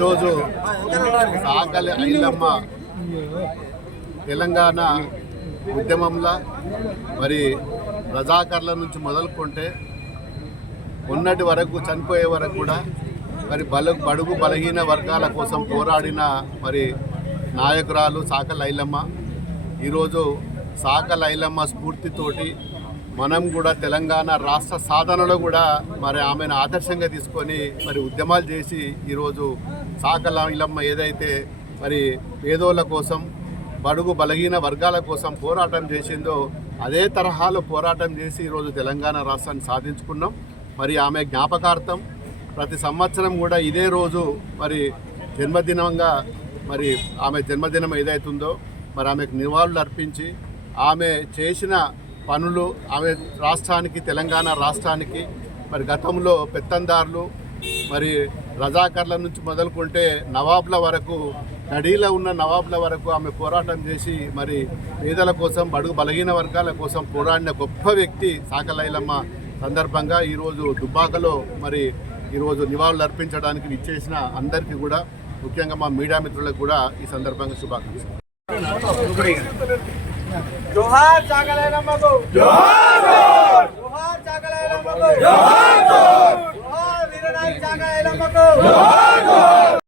ఈరోజు సాకలి ఐలమ్మ తెలంగాణ ఉద్యమంలో మరి రజాకర్ల నుంచి మొదలుకుంటే ఉన్నటి వరకు చనిపోయే వరకు కూడా మరి బడుగు బలహీన వర్గాల కోసం పోరాడిన మరి నాయకురాలు సాకలి ఐలమ్మ. ఈరోజు సాకలి ఐలమ్మ స్ఫూర్తితోటి మనం కూడా తెలంగాణ రాష్ట్ర సాధనలో కూడా మరి ఆమెను ఆదర్శంగా తీసుకొని మరి ఉద్యమాలు చేసి ఈరోజు సాకలి ఐలమ్మ ఏదైతే మరి పేదోళ్ళ కోసం బడుగు బలహీన వర్గాల కోసం పోరాటం చేసిందో అదే తరహాలో పోరాటం చేసి ఈరోజు తెలంగాణ రాష్ట్రాన్ని సాధించుకున్నాం. మరి ఆమె జ్ఞాపకార్థం ప్రతి సంవత్సరం కూడా ఇదే రోజు మరి జన్మదినంగా మరి ఆమె జన్మదినం ఏదైతుందో మరి ఆమెకు నివాళులు అర్పించి ఆమె చేసిన పనులు ఆమె రాష్ట్రానికి తెలంగాణ రాష్ట్రానికి మరి గతంలో పెత్తందారులు మరి రజాకర్ల నుంచి మొదలుకుంటే నవాబ్ల వరకు గడీలో ఉన్న నవాబ్ల వరకు ఆమె పోరాటం చేసి మరి పేదల కోసం బడుగు బలహీన వర్గాల కోసం పోరాడిన గొప్ప వ్యక్తి సాకలి ఐలమ్మ. సందర్భంగా ఈరోజు దుబ్బాకలో మరి ఈరోజు నివాళులు అర్పించడానికి ఇచ్చేసిన అందరికీ కూడా ముఖ్యంగా మా మీడియా మిత్రులకు కూడా ఈ సందర్భంగా శుభాకాంక్షలు. జోహార్ సాకలి ఐలమ్మకు, జోహార్ జోహార్ సాకలి ఐలమ్మకు, జోహార్ జోహార్ వీరనాయక్ సాకలి ఐలమ్మకు, జోహార్ జోహార్.